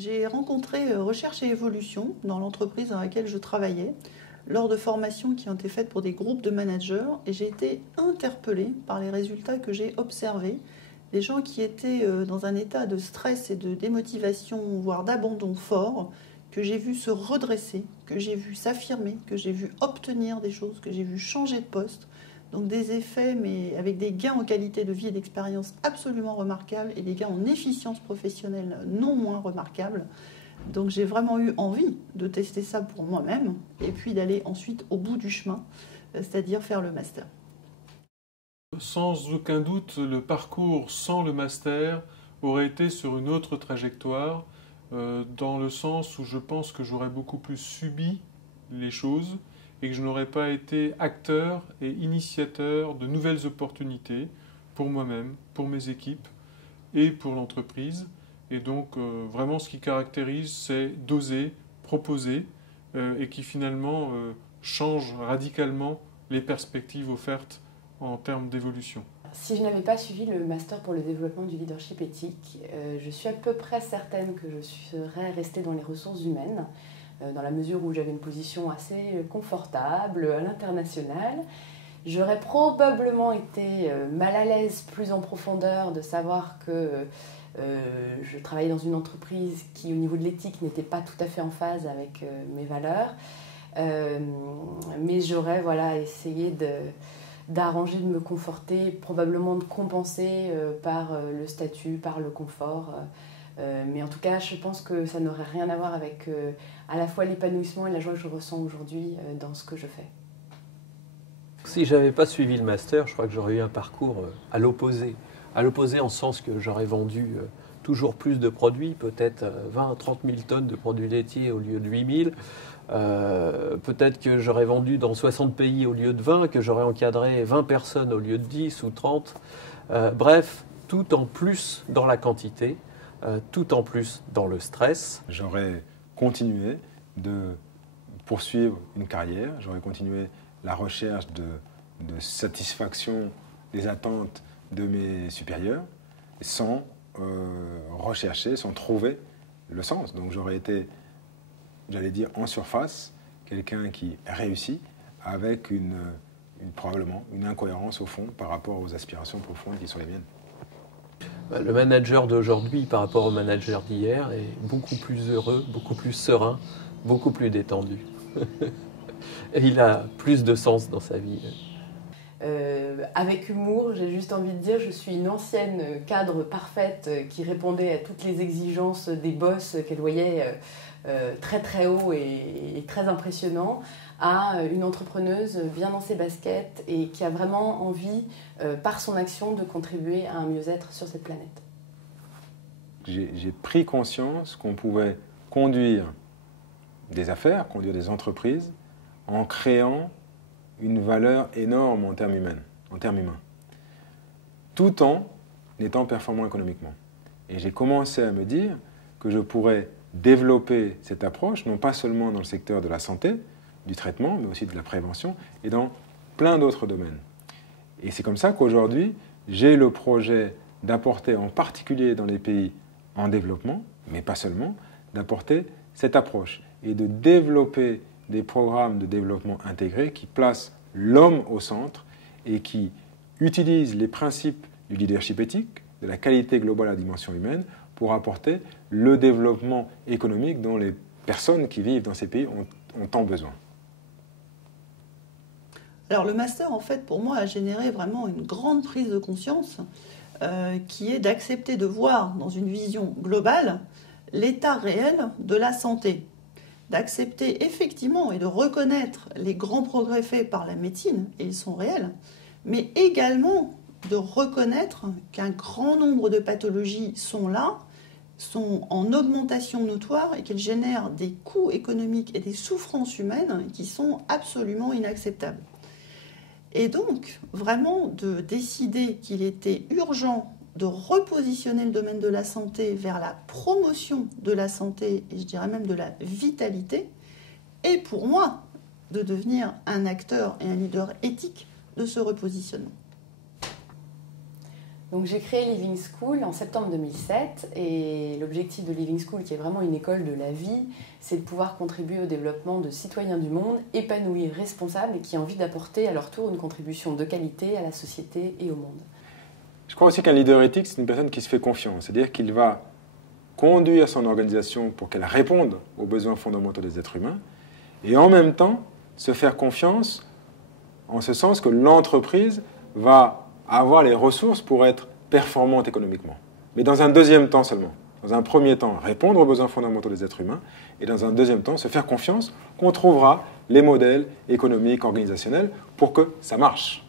J'ai rencontré Recherche et Évolution dans l'entreprise dans laquelle je travaillais lors de formations qui ont été faites pour des groupes de managers et j'ai été interpellée par les résultats que j'ai observés. Des gens qui étaient dans un état de stress et de démotivation, voire d'abandon fort, que j'ai vu se redresser, que j'ai vu s'affirmer, que j'ai vu obtenir des choses, que j'ai vu changer de poste. Donc des effets, mais avec des gains en qualité de vie et d'expérience absolument remarquables et des gains en efficience professionnelle non moins remarquables. Donc j'ai vraiment eu envie de tester ça pour moi-même et puis d'aller ensuite au bout du chemin, c'est-à-dire faire le master. Sans aucun doute, le parcours sans le master aurait été sur une autre trajectoire, dans le sens où je pense que j'aurais beaucoup plus subi les choses et que je n'aurais pas été acteur et initiateur de nouvelles opportunités pour moi-même, pour mes équipes et pour l'entreprise. Et donc, vraiment, ce qui caractérise, c'est d'oser, proposer, et qui finalement change radicalement les perspectives offertes en termes d'évolution. Si je n'avais pas suivi le master pour le développement du leadership éthique, je suis à peu près certaine que je serais restée dans les ressources humaines, dans la mesure où j'avais une position assez confortable à l'international. J'aurais probablement été mal à l'aise plus en profondeur de savoir que je travaillais dans une entreprise qui, au niveau de l'éthique, n'était pas tout à fait en phase avec mes valeurs. Mais j'aurais essayé d'arranger, de me conforter, probablement de compenser par le statut, par le confort. Mais en tout cas, je pense que ça n'aurait rien à voir avec à la fois l'épanouissement et la joie que je ressens aujourd'hui dans ce que je fais. Si je n'avais pas suivi le master, je crois que j'aurais eu un parcours à l'opposé. À l'opposé en ce sens que j'aurais vendu toujours plus de produits, peut-être 20 à 30 000 tonnes de produits laitiers au lieu de 8 000. Peut-être que j'aurais vendu dans 60 pays au lieu de 20, que j'aurais encadré 20 personnes au lieu de 10 ou 30. Bref, tout en plus dans la quantité, tout en plus dans le stress. J'aurais continué de poursuivre une carrière, j'aurais continué la recherche de satisfaction des attentes de mes supérieurs sans rechercher, sans trouver le sens. Donc j'aurais été, j'allais dire, en surface, quelqu'un qui réussit avec probablement une incohérence au fond par rapport aux aspirations profondes qui sont les miennes. Le manager d'aujourd'hui par rapport au manager d'hier est beaucoup plus heureux, beaucoup plus serein, beaucoup plus détendu. Et il a plus de sens dans sa vie. Avec humour, j'ai juste envie de dire, je suis une ancienne cadre parfaite qui répondait à toutes les exigences des boss qu'elle voyait très très haut et très impressionnant, à une entrepreneuse bien dans ses baskets et qui a vraiment envie, par son action, de contribuer à un mieux-être sur cette planète. J'ai pris conscience qu'on pouvait conduire des affaires, conduire des entreprises en créant une valeur énorme en termes humains, tout en étant performant économiquement. Et j'ai commencé à me dire que je pourrais développer cette approche, non pas seulement dans le secteur de la santé, du traitement, mais aussi de la prévention, et dans plein d'autres domaines. Et c'est comme ça qu'aujourd'hui, j'ai le projet d'apporter, en particulier dans les pays en développement, mais pas seulement, d'apporter cette approche et de développer des programmes de développement intégré qui placent l'homme au centre et qui utilisent les principes du leadership éthique, de la qualité globale à la dimension humaine, pour apporter le développement économique dont les personnes qui vivent dans ces pays ont tant besoin. Alors le master, en fait, pour moi, a généré vraiment une grande prise de conscience qui est d'accepter de voir dans une vision globale l'état réel de la santé. D'accepter effectivement et de reconnaître les grands progrès faits par la médecine, et ils sont réels, mais également de reconnaître qu'un grand nombre de pathologies sont là, sont en augmentation notoire et qu'elles génèrent des coûts économiques et des souffrances humaines qui sont absolument inacceptables. Et donc, vraiment de décider qu'il était urgent de repositionner le domaine de la santé vers la promotion de la santé, et je dirais même de la vitalité, et pour moi, de devenir un acteur et un leader éthique de ce repositionnement. Donc j'ai créé Living School en septembre 2007 et l'objectif de Living School, qui est vraiment une école de la vie, c'est de pouvoir contribuer au développement de citoyens du monde épanouis, responsables et qui ont envie d'apporter à leur tour une contribution de qualité à la société et au monde. Je crois aussi qu'un leader éthique, c'est une personne qui se fait confiance, c'est-à-dire qu'il va conduire son organisation pour qu'elle réponde aux besoins fondamentaux des êtres humains et en même temps se faire confiance en ce sens que l'entreprise va avoir les ressources pour être performante économiquement. Mais dans un deuxième temps seulement. Dans un premier temps, répondre aux besoins fondamentaux des êtres humains et dans un deuxième temps, se faire confiance qu'on trouvera les modèles économiques, organisationnels pour que ça marche.